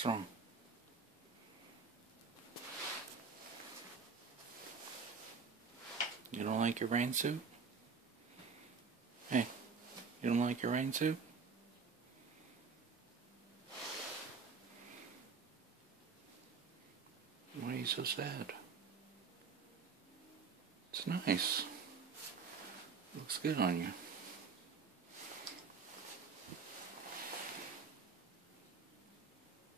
What's wrong? You don't like your rain suit? Hey, you don't like your rain suit? Why are you so sad? It's nice. Looks good on you.